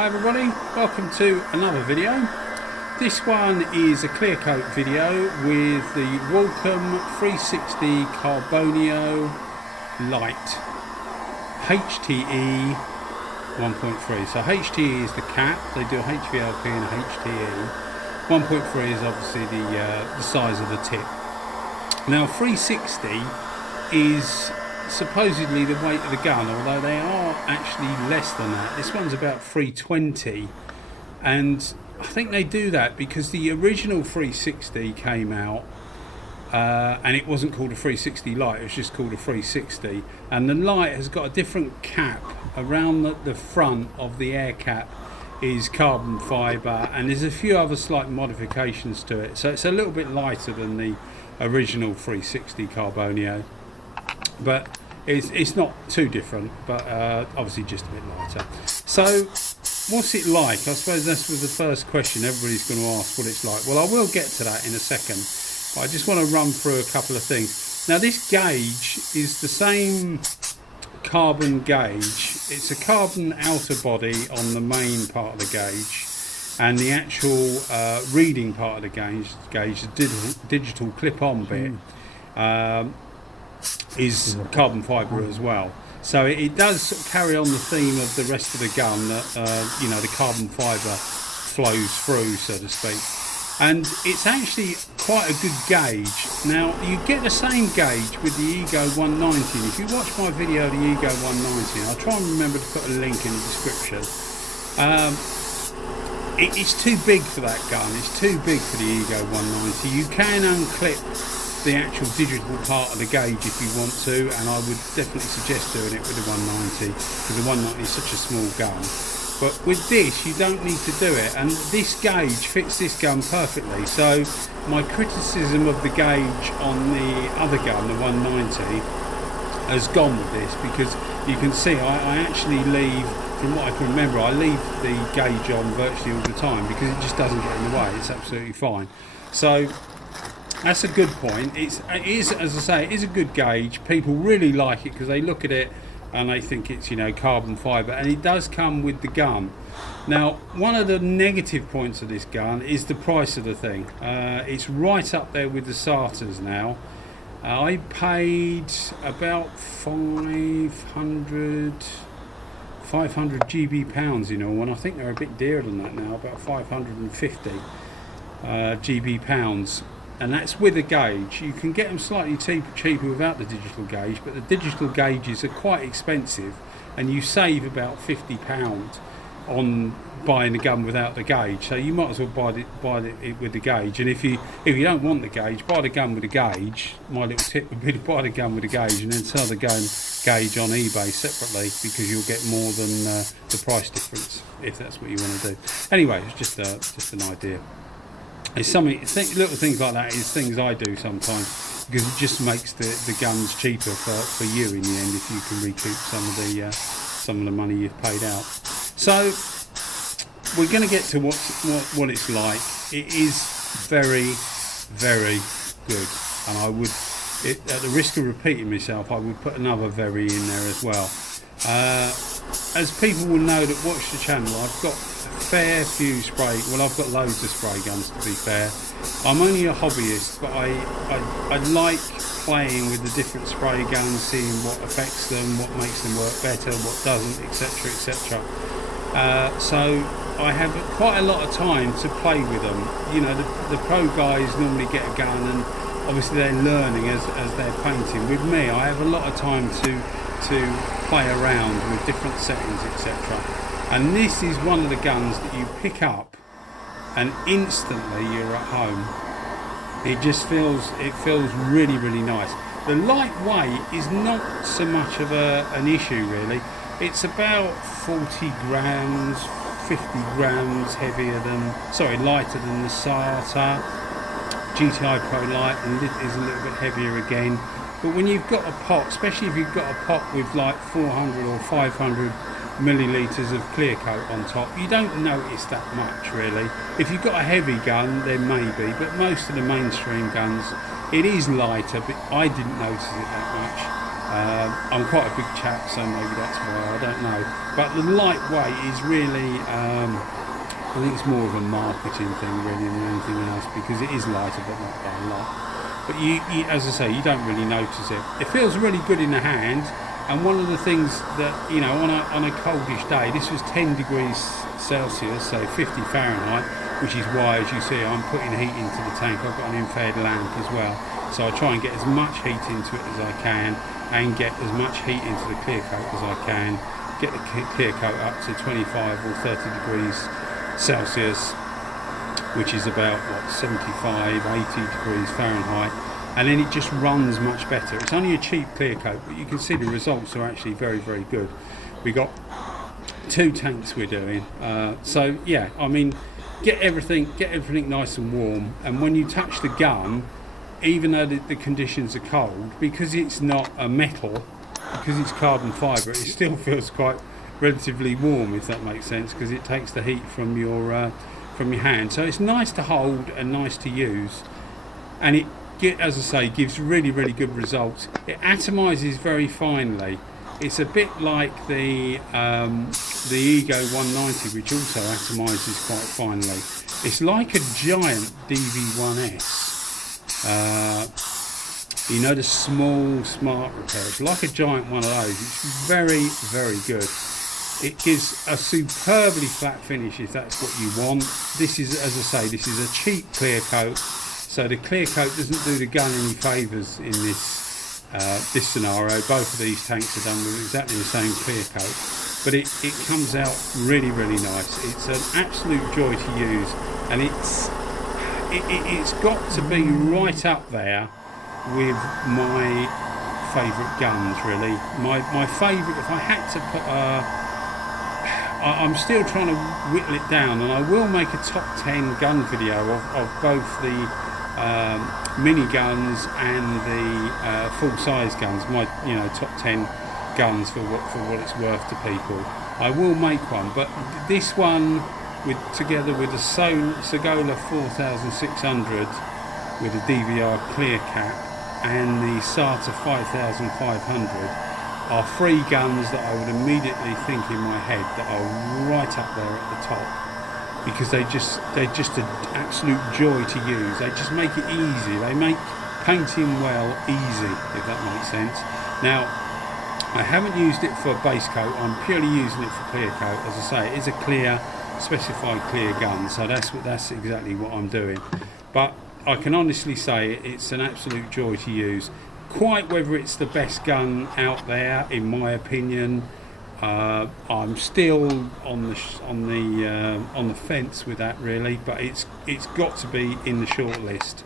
Hi everybody, welcome to another video. This one is a clear coat video with the Walcom 360 Carbonio Lite HTE 1.3. So HTE is the cap, they do HVLP and HTE. 1.3 is obviously the size of the tip. Now 360 is supposedly the weight of the gun, although they are actually less than that. This one's about 320, and I think they do that because the original 360 came out and it wasn't called a 360 Lite, it was just called a 360, and the Lite has got a different cap around the front of the air cap is carbon fibre, and there's a few other slight modifications to it, so it's a little bit lighter than the original 360 Carbonio, but it's not too different, but obviously just a bit lighter. So what's it like? I suppose this was the first question everybody's going to ask, what it's like. Well, I will get to that in a second, but I just want to run through a couple of things. Now this gauge is the same carbon gauge. It's a carbon outer body on the main part of the gauge, and the actual reading part of the gauge, the digital clip-on bit, is carbon fibre as well. So it does sort of carry on the theme of the rest of the gun, that you know, the carbon fibre flows through, so to speak. And it's actually quite a good gauge. Now you get the same gauge with the Ego 190. If you watch my video of the Ego 190, I'll try and remember to put a link in the description. It's too big for that gun. It's too big for the Ego 190. You can unclip the actual digital part of the gauge if you want to, and I would definitely suggest doing it with the 190 because the 190 is such a small gun. But with this you don't need to do it, and this gauge fits this gun perfectly. So my criticism of the gauge on the other gun, the 190, has gone with this, because you can see I actually leave, from what I can remember, I leave the gauge on virtually all the time because it just doesn't get in the way. It's absolutely fine. So that's a good point. It is, as I say, it is a good gauge. People really like it because they look at it and they think it's, you know, carbon fibre, and it does come with the gun. Now, one of the negative points of this gun is the price of the thing. It's right up there with the SATAs now. I paid about 500 GB pounds, you know, and I think they're a bit dearer than that now, about 550 GB pounds. And that's with a gauge. You can get them slightly cheaper without the digital gauge, but the digital gauges are quite expensive, and you save about £50 on buying the gun without the gauge. So you might as well buy it with the gauge. And if you don't want the gauge, buy the gun with the gauge. My little tip would be to buy the gun with the gauge and then sell the gauge on eBay separately, because you'll get more than the price difference if that's what you want to do. Anyway, it's just an idea. It's something, little things like that is things I do sometimes, because it just makes the guns cheaper for you in the end if you can recoup some of the money you've paid out. So we're going to get to what it's like. It is very, very good, and I would, at the risk of repeating myself, I would put another very in there as well. As people will know that watch the channel, I've got a fair few I've got loads of spray guns, to be fair. I'm only a hobbyist, but I like playing with the different spray guns, seeing what affects them, what makes them work better, what doesn't, etc, etc. So I have quite a lot of time to play with them. You know, the pro guys normally get a gun and obviously they're learning as they're painting. With me, I have a lot of time to play around with different settings, etc. And this is one of the guns that you pick up and instantly you're at home. It just feels really, really nice. The lightweight is not so much of an issue really. It's about 40 grams, 50 grams lighter than the SATA. GTI Pro Lite is a little bit heavier again. But when you've got a pot, especially if you've got a pot with like 400 or 500 millilitres of clear coat on top, you don't notice that much really. If you've got a heavy gun, then maybe, but most of the mainstream guns, it is lighter, but I didn't notice it that much. I'm quite a big chap, so maybe that's why, I don't know. But the lightweight is really, I think it's more of a marketing thing really than anything else, because it is lighter but not by a lot. But you, as I say, you don't really notice it. It feels really good in the hand, and one of the things that, you know, on a coldish day, this was 10 degrees Celsius, so 50 Fahrenheit, which is why, as you see, I'm putting heat into the tank. I've got an infrared lamp as well, so I try and get as much heat into it as I can, and get as much heat into the clear coat as I can, get the clear coat up to 25 or 30 degrees Celsius, which is about what, 75, 80 degrees Fahrenheit, and then it just runs much better. It's only a cheap clear coat, but you can see the results are actually very, very good. We got 2 tanks we're doing, so yeah, I mean, get everything nice and warm, and when you touch the gun, even though the conditions are cold, because it's not a metal, because it's carbon fibre, it still feels quite relatively warm, if that makes sense, because it takes the heat from your hand. So it's nice to hold and nice to use, and it, as I say, gives really, really good results. It atomizes very finely. It's a bit like the Ego 190, which also atomizes quite finely. It's like a giant DV1S. You know, the small smart repairs, like a giant one of those. It's very, very good. It gives a superbly flat finish if that's what you want. This is, as I say, this is a cheap clear coat, so the clear coat doesn't do the gun any favours in this scenario. Both of these tanks are done with exactly the same clear coat, but it comes out really, really nice. It's an absolute joy to use, and it's got to be right up there with my favourite guns, really. My favourite, if I had to put I'm still trying to whittle it down, and I will make a top 10 gun video of both the mini guns and the full-size guns, my, you know, top 10 guns for what it's worth to people. I will make one, but this one, together with the Segola 4600 with a DVR clear cap and the SATA 5500 are 3 guns that I would immediately think in my head that are right up there at the top, because they're just an absolute joy to use. They just make it easy. They make painting well easy, if that makes sense. Now, I haven't used it for base coat. I'm purely using it for clear coat. As I say, it is a clear, specified clear gun, so that's exactly what I'm doing. But I can honestly say it's an absolute joy to use. Quite whether it's the best gun out there, in my opinion, I'm still on the fence with that, really. But it's got to be in the short list.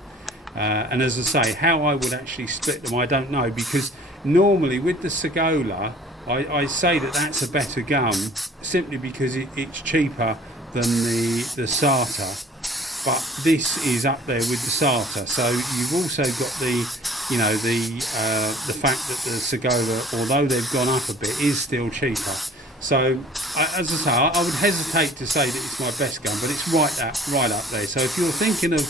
And as I say, how I would actually split them, I don't know, because normally with the Segola, I say that that's a better gun simply because it's cheaper than the SATA. But this is up there with the SATA, so you've also got the fact that the Segola, although they've gone up a bit, is still cheaper. So, as I say, I would hesitate to say that it's my best gun, but it's right up there. So if you're thinking of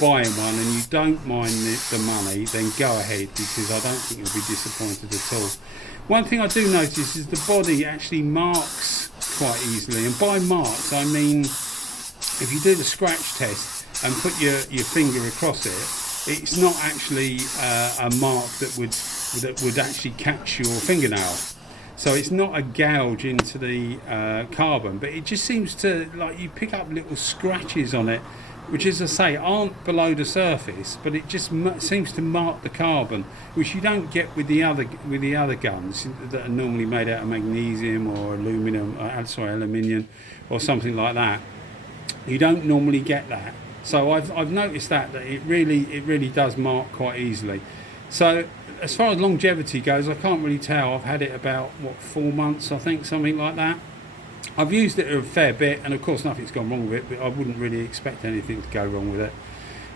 buying one and you don't mind the money, then go ahead, because I don't think you'll be disappointed at all. One thing I do notice is the body actually marks quite easily, and by marks I mean, if you do the scratch test and put your finger across it, it's not actually a mark that would actually catch your fingernail. So it's not a gouge into the carbon, but it just seems to, like, you pick up little scratches on it, which, as I say, aren't below the surface, but it just seems to mark the carbon, which you don't get with the other guns that are normally made out of magnesium or aluminium, aluminium, or something like that. You don't normally get that. So I've noticed that it really does mark quite easily. So as far as longevity goes, I can't really tell. I've had it about 4 months, I think, something like that. I've used it a fair bit, and of course nothing's gone wrong with it, but I wouldn't really expect anything to go wrong with it.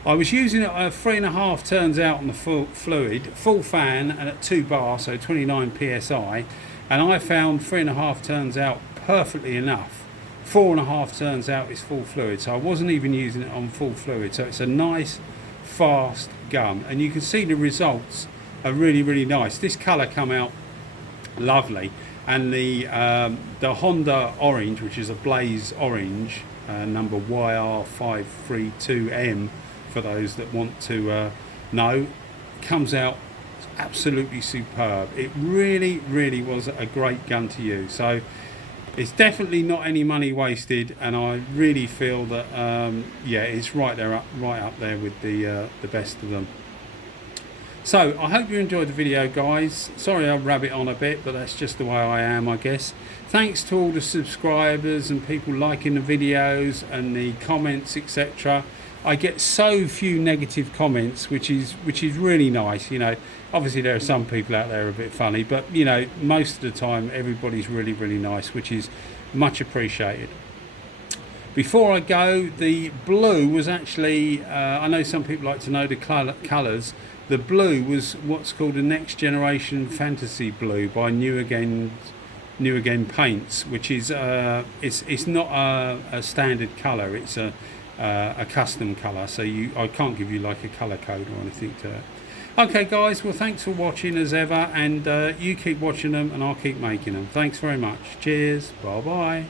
I was using it at 3.5 turns out on the fluid, full fan, and at 2 bar, so 29 psi, and I found 3.5 turns out perfectly enough. 4.5 turns out is full fluid, so I wasn't even using it on full fluid. So it's a nice, fast gun, and you can see the results are really, really nice. This colour come out lovely, and the Honda orange, which is a blaze orange, number YR532M for those that want to know, comes out absolutely superb. It really, really was a great gun to use. So it's definitely not any money wasted, and I really feel that yeah, it's right up there with the best of them. So I hope you enjoyed the video, guys. Sorry I'll rabbit on a bit, but that's just the way I am, I guess. Thanks to all the subscribers and people liking the videos and the comments, etc. I get so few negative comments, which is really nice. You know, obviously there are some people out there who are a bit funny, but you know, most of the time everybody's really, really nice, which is much appreciated. Before I go, the blue was actually, I know some people like to know the colours. The blue was what's called a Next Generation Fantasy Blue by New Again Paints, which is it's not a standard colour. It's a custom colour. So I can't give you like a colour code or anything to it. Okay, guys. Well, thanks for watching as ever, and you keep watching them, and I'll keep making them. Thanks very much. Cheers. Bye bye.